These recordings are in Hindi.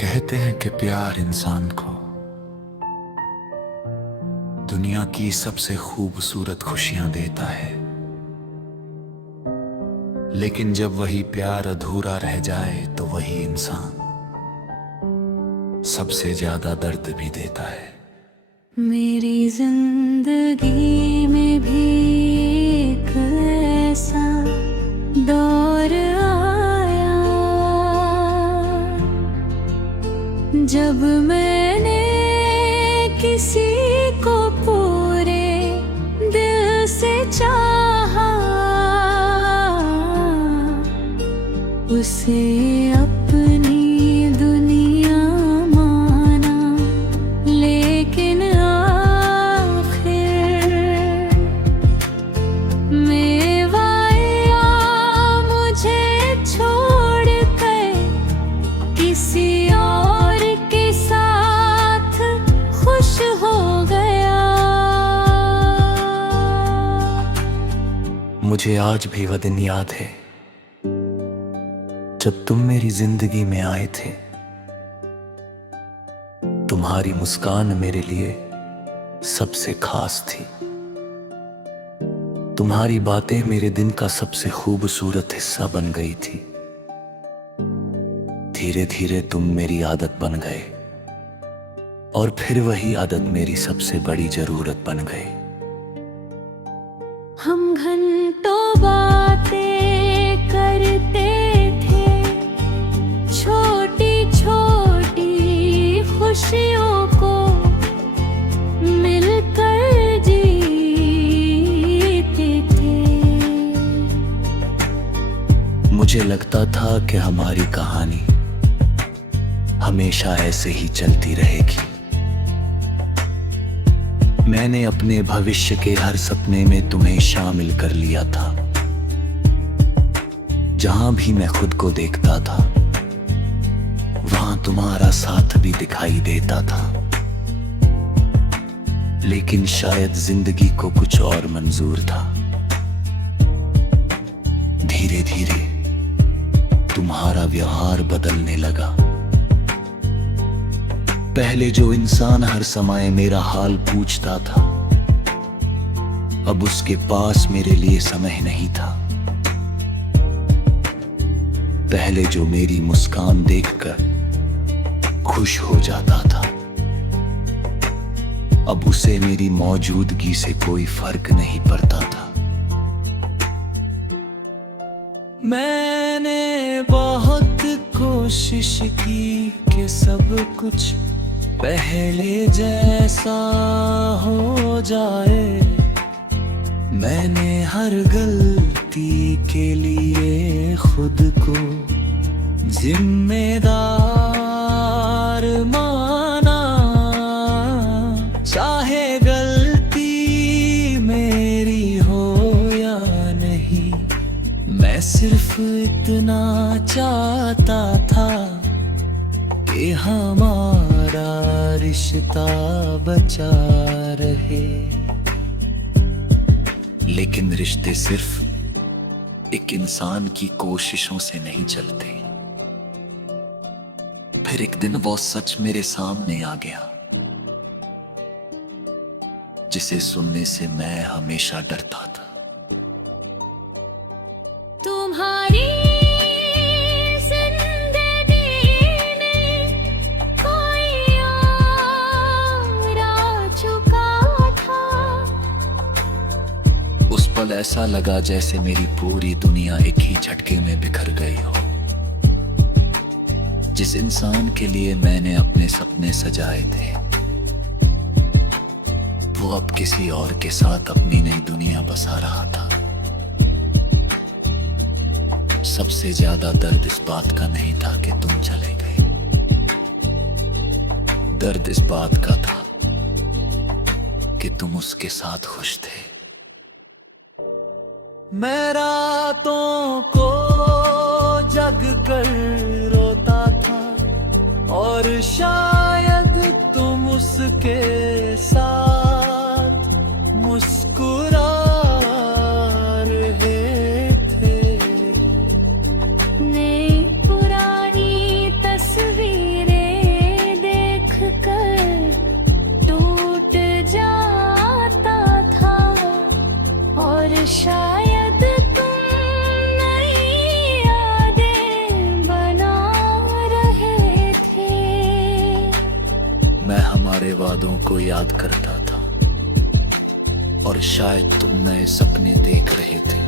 कहते हैं कि प्यार इंसान को दुनिया की सबसे खूबसूरत खुशियां देता है, लेकिन जब वही प्यार अधूरा रह जाए तो वही इंसान सबसे ज्यादा दर्द भी देता है। मेरी जिंदगी में भी एक ऐसा दौर आया जब मैंने किसी को पूरे दिल से चाहा, उसे अपनी दुनिया माना, लेकिन आखिर में वाया मुझे छोड़ कर किसी और के साथ खुश हो गया। मुझे आज भी वह दिन याद है जब तुम मेरी जिंदगी में आए थे। तुम्हारी मुस्कान मेरे लिए सबसे खास थी। तुम्हारी बातें मेरे दिन का सबसे खूबसूरत हिस्सा बन गई थी। धीरे धीरे तुम मेरी आदत बन गए और फिर वही आदत मेरी सबसे बड़ी जरूरत बन गई। हम घंटों बातें करते थे, छोटी छोटी खुशियों को मिलकर जीते थे। मुझे लगता था कि हमारी कहानी हमेशा ऐसे ही चलती रहेगी। मैंने अपने भविष्य के हर सपने में तुम्हें शामिल कर लिया था। जहां भी मैं खुद को देखता था वहां तुम्हारा साथ भी दिखाई देता था। लेकिन शायद जिंदगी को कुछ और मंजूर था। धीरे धीरे तुम्हारा व्यवहार बदलने लगा। पहले जो इंसान हर समय मेरा हाल पूछता था, अब उसके पास मेरे लिए समय नहीं था। पहले जो मेरी मुस्कान देखकर खुश हो जाता था, अब उसे मेरी मौजूदगी से कोई फर्क नहीं पड़ता था। मैंने बहुत कोशिश की कि सब कुछ पहले जैसा हो जाए। मैंने हर गलती के लिए खुद को जिम्मेदार माना। चाहे गलती मेरी हो या नहीं, मैं सिर्फ इतना चाहता था कि हमारा रिश्ता बचा रहे। लेकिन रिश्ते सिर्फ एक इंसान की कोशिशों से नहीं चलते। फिर एक दिन वो सच मेरे सामने आ गया जिसे सुनने से मैं हमेशा डरता था। तुम्हारी पल ऐसा लगा जैसे मेरी पूरी दुनिया एक ही झटके में बिखर गई हो। जिस इंसान के लिए मैंने अपने सपने सजाए थे, वो अब किसी और के साथ अपनी नई दुनिया बसा रहा था। सबसे ज्यादा दर्द इस बात का नहीं था कि तुम चले गए। दर्द इस बात का था कि तुम उसके साथ खुश थे। मैं रातों को जग कर रोता था और शायद तुम उसके साथ मुस्कुरा रहे थे। नई पुरानी तस्वीरें वादों को याद करता था, और शायद तुम नए सपने देख रहे थे।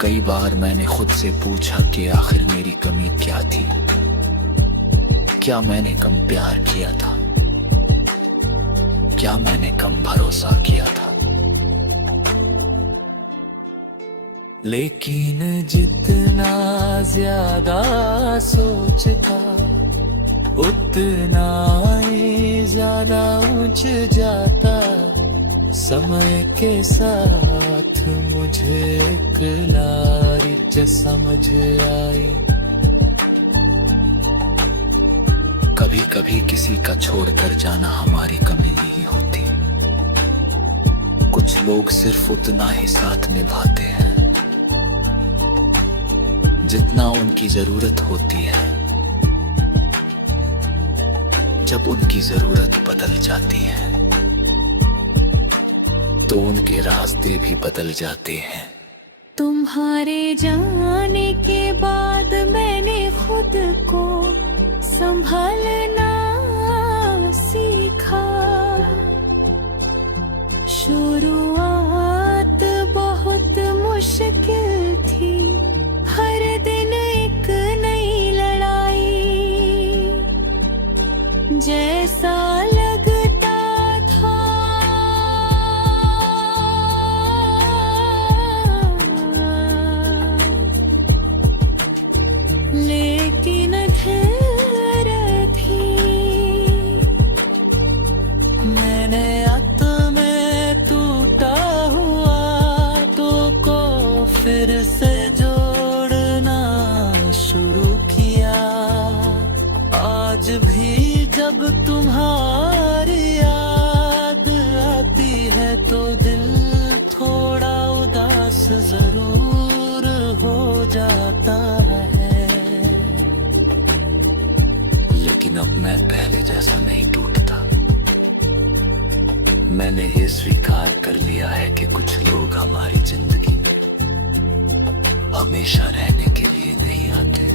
कई बार मैंने खुद से पूछा कि आखिर मेरी कमी क्या थी। क्या मैंने कम प्यार किया था? क्या मैंने कम भरोसा किया था? लेकिन जितना ज्यादा सोचता उतना ही ज्यादा ऊंच जाता। समय के साथ मुझे एक लारी समझ आई। कभी कभी किसी का छोड़कर जाना हमारी कमी नहीं होती। कुछ लोग सिर्फ उतना ही साथ निभाते हैं जितना उनकी जरूरत होती है। जब उनकी जरूरत बदल जाती है तो उनके रास्ते भी बदल जाते हैं। तुम्हारे जाने के बाद मैंने खुद को संभालना सीखा। शुरुआत बहुत मुश्किल थी, हर दिन एक नई लड़ाई। जैसा लगता था लेकिन धैर्य थी। मैंने अंत में टूटा हुआ तो को फिर से जोड़ना शुरू किया। आज भी जब तुम्हारी याद आती है तो दिल थोड़ा उदास जरूर हो जाता है। लेकिन अब मैं पहले जैसा नहीं टूटता। मैंने ये स्वीकार कर लिया है कि कुछ लोग हमारी जिंदगी में हमेशा रहने के लिए नहीं आते।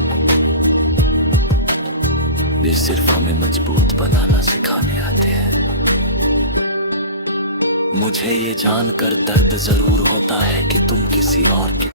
वे सिर्फ हमें मजबूत बनाना सिखाने आते हैं। मुझे ये जानकर दर्द जरूर होता है कि तुम किसी और के